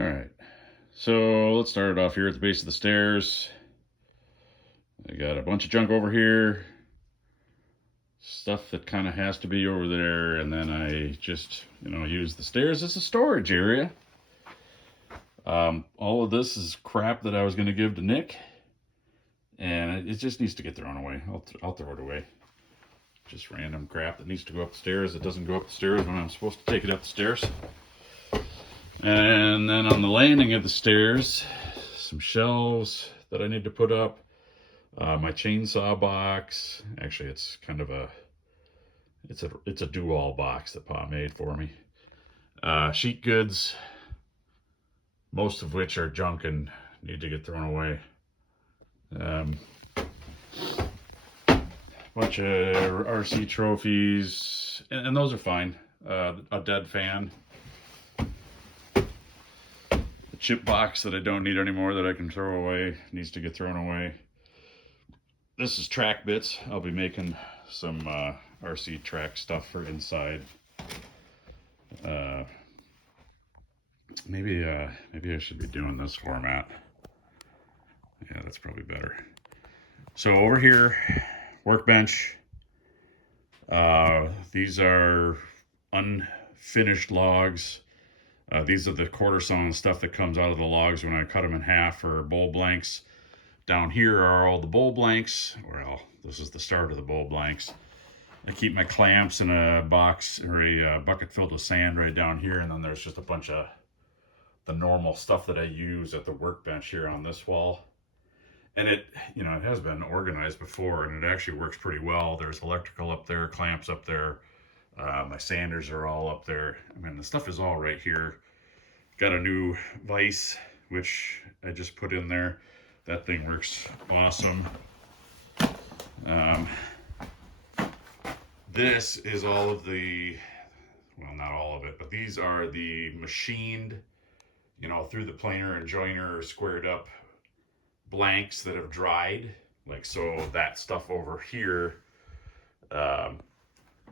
All right. So let's start it off here at the base of the stairs. I got a bunch of junk over here. Stuff that kind of has to be over there. And then I just, use the stairs as a storage area. All of this is crap that I was going to give to Nick. And it just needs to get thrown away. I'll throw it away. Just random crap that needs to go up the stairs. It doesn't go up the stairs when I'm supposed to take it up the stairs. And then on the landing of the stairs, some shelves that I need to put up. My chainsaw box. Actually, it's kind of it's a do-all box that Pa made for me. Sheet goods, most of which are junk and need to get thrown away. Bunch of RC trophies, and those are fine. A dead fan. Chip box that I don't need anymore that I can throw away needs to get thrown away. This is track bits. I'll be making some RC track stuff for inside. Maybe I should be doing this format. Yeah, that's probably better. So over here, workbench. These are unfinished logs. These are the quarter sawn stuff that comes out of the logs when I cut them in half for bowl blanks. Down here are all the bowl blanks. Well, this is the start of the bowl blanks. I keep my clamps in a box or a bucket filled with sand right down here, and then there's just a bunch of the normal stuff that I use at the workbench here on this wall. And it has been organized before, and it actually works pretty well. There's electrical up there, clamps up there. My sanders are all up there. I mean, the stuff is all right here. Got a new vise, which I just put in there. That thing works awesome. This is all of the, well, not all of it, but these are the machined, through the planer and joiner or squared up blanks that have dried. Like, so that stuff over here,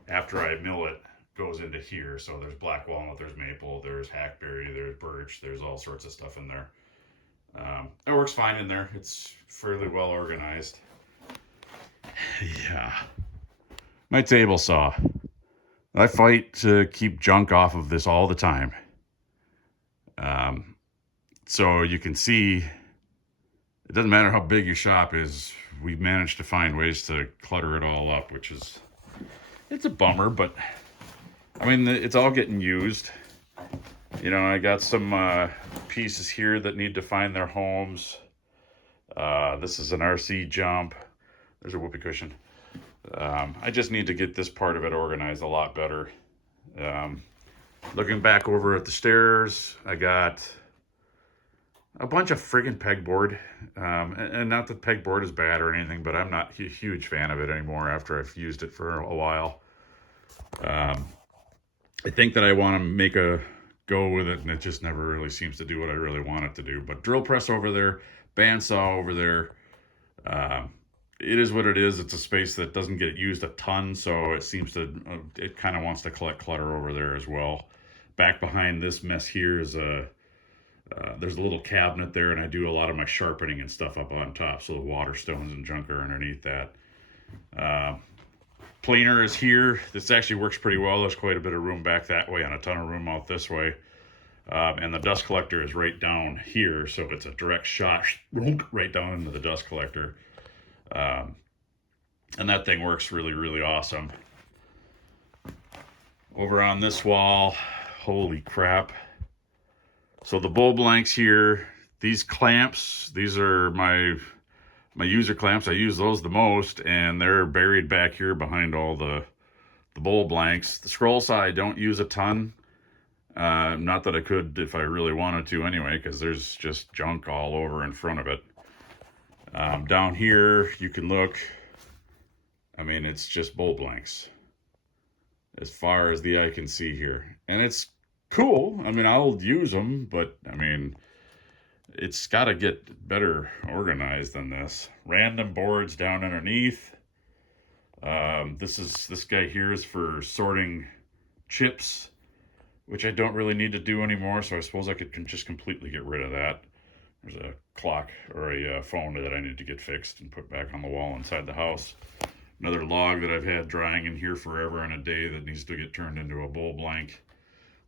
after I mill it, goes into here. So there's black walnut, there's maple, there's hackberry, there's birch, there's all sorts of stuff in there. It works fine in there. It's fairly well organized. Yeah. My table saw. I fight to keep junk off of this all the time. So you can see, it doesn't matter how big your shop is, we've managed to find ways to clutter it all up, which is, it's a bummer, but I mean, it's all getting used. I got some pieces here that need to find their homes. This is an RC jump. There's a whoopee cushion. I just need to get this part of it organized a lot better. Looking back over at the stairs, I got a bunch of friggin' pegboard. And not that pegboard is bad or anything, but I'm not a huge fan of it anymore after I've used it for a while. I think that I want to make a go with it, and it just never really seems to do what I really want it to do. But drill press over there, bandsaw over there. It is what it is. It's a space that doesn't get used a ton, so it seems to, it kind of wants to collect clutter over there as well. Back behind this mess here is there's a little cabinet there, and I do a lot of my sharpening and stuff up on top, so the water stones and junk are underneath that. Planer is here. This actually works pretty well. There's quite a bit of room back that way and a ton of room out this way. And the dust collector is right down here, so it's a direct shot right down into the dust collector. And that thing works really, really awesome. Over on this wall, holy crap. So the bowl blanks here, these clamps, these are my user clamps. I use those the most, and they're buried back here behind all the bowl blanks. The scroll saw I don't use a ton. Not that I could if I really wanted to anyway, because there's just junk all over in front of it. Down here, you can look. I mean, it's just bowl blanks as far as the eye can see here. And it's cool. I mean, I'll use them, but I mean, it's got to get better organized than this. Random boards down underneath. This guy here is for sorting chips, which I don't really need to do anymore, so I suppose I could just completely get rid of that. There's a clock or a phone that I need to get fixed and put back on the wall inside the house. Another log that I've had drying in here forever and a day that needs to get turned into a bowl blank.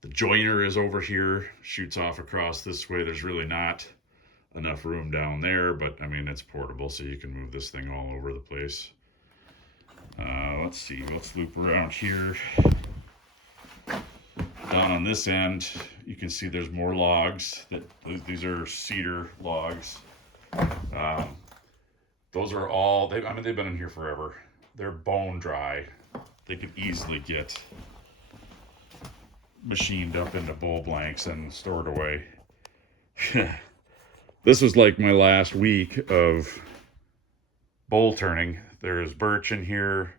The joiner is over here, shoots off across this way. There's really not enough room down there, but I mean, it's portable, so you can move this thing all over the place. Let's see, let's loop around here. Down on this end, you can see there's more logs. These are cedar logs. Those are all, they've been in here forever. They're bone dry. They could easily get machined up into bowl blanks and stored away. This was like my last week of bowl turning. There's birch in here.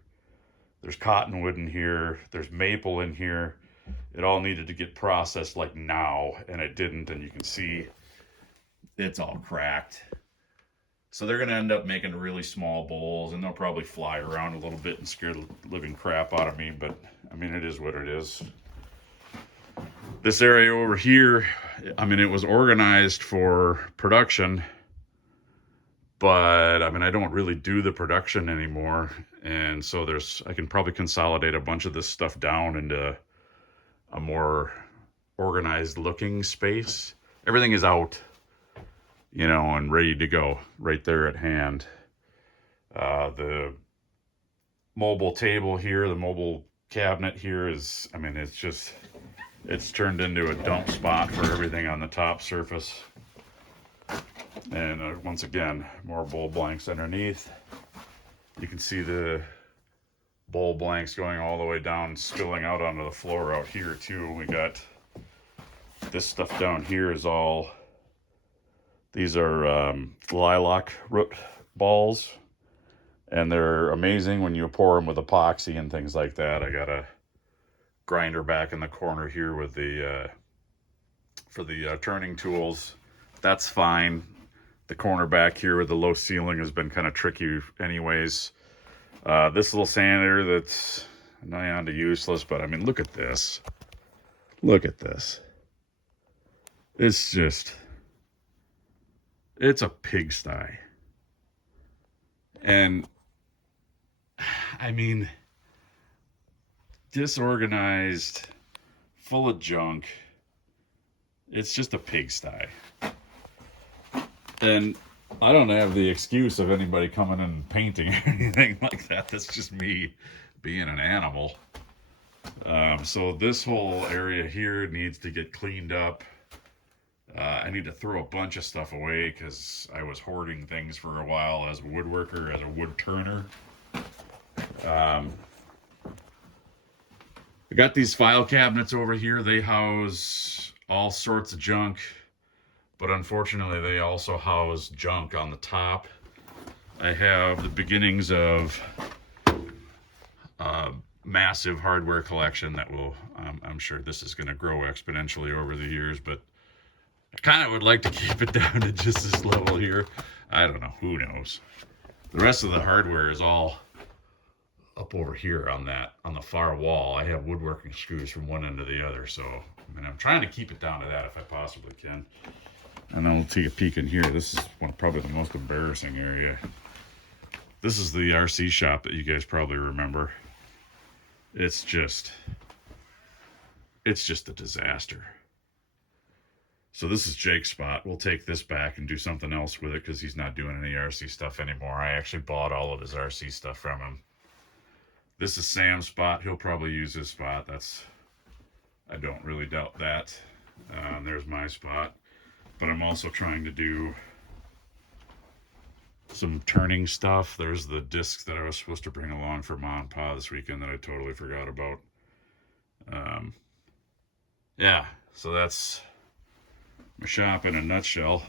There's cottonwood in here. There's maple in here. It all needed to get processed like now, and it didn't, and you can see it's all cracked. So they're going to end up making really small bowls, and they'll probably fly around a little bit and scare the living crap out of me, but I mean, it is what it is. This area over here, I mean, it was organized for production, but I mean, I don't really do the production anymore, and so I can probably consolidate a bunch of this stuff down into a more organized looking space. Everything is out, you know, and ready to go right there at hand. The mobile table here, the mobile cabinet here is, I mean, it's turned into a dump spot for everything on the top surface. And once again, more bowl blanks underneath. You can see the bowl blanks going all the way down, spilling out onto the floor out here too. We got this stuff down here is all, these are lilac root balls, and they're amazing when you pour them with epoxy and things like that. I got a grinder back in the corner here with the for the turning tools. That's fine. The corner back here with the low ceiling has been kind of tricky anyways. This little sander that's nigh on to useless, but I mean, look at this. Look at this. It's just, it's a pigsty. And I mean, disorganized, full of junk. It's just a pigsty. And I don't have the excuse of anybody coming and painting or anything like that. That's just me being an animal. So this whole area here needs to get cleaned up. I need to throw a bunch of stuff away because I was hoarding things for a while as a woodworker, as a wood turner. I got these file cabinets over here. They house all sorts of junk, but unfortunately they also house junk on the top. I have the beginnings of a massive hardware collection that will, I'm sure this is going to grow exponentially over the years, but I kind of would like to keep it down to just this level here. I don't know, who knows. The rest of the hardware is all up over here on the far wall. I have woodworking screws from one end to the other, so I mean, I'm trying to keep it down to that if I possibly can. And then we'll take a peek in here. This is probably the most embarrassing area. This is the RC shop that you guys probably remember. It's just a disaster. So this is Jake's spot. We'll take this back and do something else with it because he's not doing any RC stuff anymore. I actually bought all of his RC stuff from him. This is Sam's spot. He'll probably use his spot. I don't really doubt that. There's my spot. But I'm also trying to do some turning stuff. There's the discs that I was supposed to bring along for Ma and Pa this weekend that I totally forgot about. Yeah, so that's my shop in a nutshell.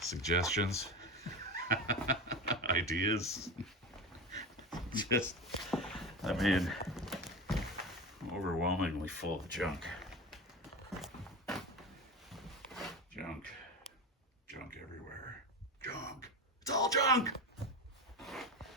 Suggestions? Ideas? Just, I mean, overwhelmingly full of junk.